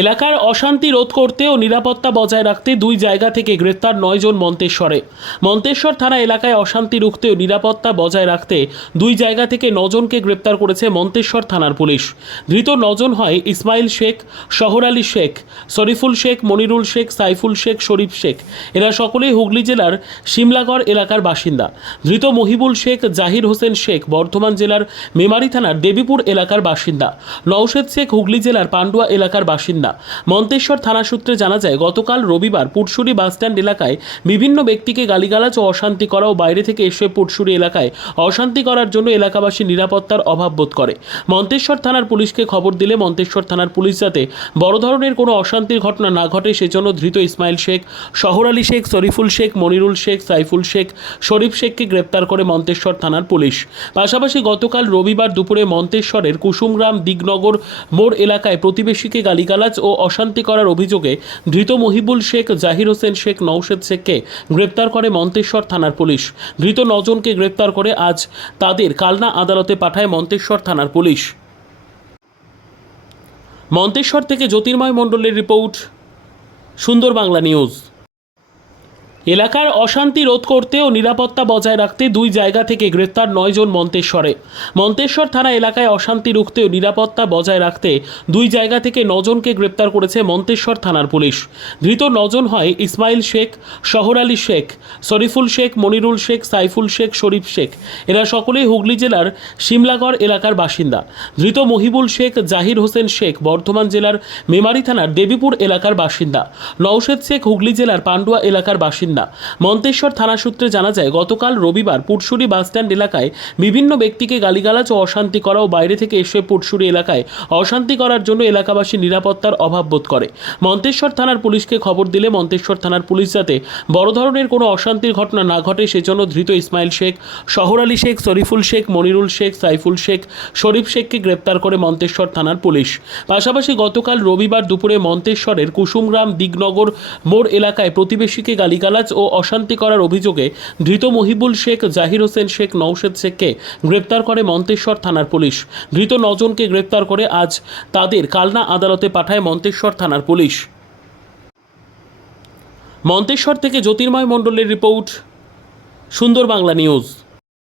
এলাকার অশান্তি রোধ করতে ও নিরাপত্তা বজায় রাখতে দুই জায়গা থেকে গ্রেপ্তার 9 জন মন্তেশ্বরে। মন্তেশ্বর থানা এলাকায় অশান্তি রুখতে ও নিরাপত্তা বজায় রাখতে দুই জায়গা থেকে 9 জনকে গ্রেপ্তার করেছে মন্তেশ্বর থানার পুলিশ। ধৃত 9 জন হয় ইসমাইল শেখ, শহর আলী শেখ, শরীফুল শেখ, মনিরুল শেখ, সাইফুল শেখ, শরীফ শেখ। এরা সকলেই হুগলি জেলার শিমলাগড় এলাকার বাসিন্দা। ধৃত মহিবুল শেখ, জাহির হোসেন শেখ বর্ধমান জেলার মেমারি থানার দেবীপুর এলাকার বাসিন্দা। নওশেদ শেখ হুগলি জেলার পান্ডুয়া এলাকার বাসিন্দা। মন্তেশ্বর থানা সূত্রে জানা যায়, গতকাল রবিবার পুটসুরি বাসস্ট্যান্ড এলাকায় বিভিন্ন ব্যক্তিকে গালিগালাজ ও অশান্তি করা ও বাইরে থেকে এসে পুটসুরি এলাকায় অশান্তি করার জন্য এলাকাবাসী নিরাপত্তার অভাব বোধ করে। মন্তেশ্বর থানার পুলিশকে খবর দিলে মন্তেশ্বর থানার পুলিশ যাতে বড় ধরনের কোনো অশান্তির ঘটনা না ঘটে সেজন্য ধৃত ইসমাইল শেখ, শহর আলী শেখ, শরীফুল শেখ, মনিরুল শেখ, সাইফুল শেখ, শরীফ শেখকে গ্রেপ্তার করে মন্তেশ্বর থানার পুলিশ। পাশাপাশি গতকাল রবিবার দুপুরে মন্তেশ্বরের কুসুমগ্রাম দিগনগর মোড় এলাকায় প্রতিবেশীকে গালিগালাজ ও অশান্তি করার অভিযোগে ধৃত মহিবুল শেখ, জাহির হোসেন শেখ, নওশেদ শেখকে গ্রেপ্তার করে মন্তেশ্বর থানার পুলিশ। ধৃত 9 জনকে গ্রেপ্তার করে আজ তাদের কালনা আদালতে পাঠায় মন্তেশ্বর থানার পুলিশ। মন্তেশ্বর থেকে জ্যোতির্ময় মণ্ডলের রিপোর্ট, সুন্দর বাংলা নিউজ। এলাকার অশান্তি রোধ করতে ও নিরাপত্তা বজায় রাখতে দুই জায়গা থেকে গ্রেপ্তার 9 জন মন্তেশ্বরে। মন্তেশ্বর থানা এলাকায় অশান্তি রুখতে ও নিরাপত্তা বজায় রাখতে দুই জায়গা থেকে 9 জনকে গ্রেপ্তার করেছে মন্তেশ্বর থানার পুলিশ। ধৃত 9 জন হয় ইসমাইল শেখ, শহর আলী শেখ, শরীফুল শেখ, মনিরুল শেখ, সাইফুল শেখ, শরীফ শেখ। এরা সকলেই হুগলি জেলার শিমলাগড় এলাকার বাসিন্দা। ধৃত মহিবুল শেখ, জাহির হোসেন শেখ বর্ধমান জেলার মেমারি থানার দেবীপুর এলাকার বাসিন্দা। নওশেদ শেখ হুগলি জেলার পান্ডুয়া এলাকার বাসিন্দা। মন্তেশ্বর থানা সূত্রে জানা যায়, গতকাল রবিবার পুটসুরি বাসস্ট্যান্ড এলাকায় বিভিন্ন ব্যক্তিকে গালিগালাজ ও অশান্তি করা ও বাইরে থেকে এসে পুটসুরি এলাকায় অশান্তি করার জন্য এলাকাবাসী নিরাপত্তার অভাব বোধ করে। মন্তেশ্বর থানার পুলিশকে খবর দিলে মন্তেশ্বর থানার পুলিশ যাতে বড় ধরনের কোনো অশান্তির ঘটনা না ঘটে সেজন্য ধৃত ইসমাইল শেখ, শহর আলী শেখ, শরীফুল শেখ, মনিরুল শেখ, সাইফুল শেখ, শরীফ শেখকে গ্রেপ্তার করে মন্তেশ্বর থানার পুলিশ। পাশাপাশি গতকাল রবিবার দুপুরে মন্তেশ্বরের কুসুমগ্রাম দিগনগর মোড় এলাকায় প্রতিবেশীকে গালিগালাজ ও অশান্তি করার অভিযোগে ধৃত মহিবুল শেখ, জাহির হোসেন শেখ, নওশেদ শেখকে গ্রেপ্তার করে মন্তেশ্বর থানার পুলিশ। ধৃত 9 জনকে গ্রেপ্তার করে আজ তাদের কালনা আদালতে পাঠায় মন্তেশ্বর থানার পুলিশ। মন্তেশ্বর থেকে জ্যোতির্ময় মণ্ডলের রিপোর্ট, সুন্দর বাংলা নিউজ।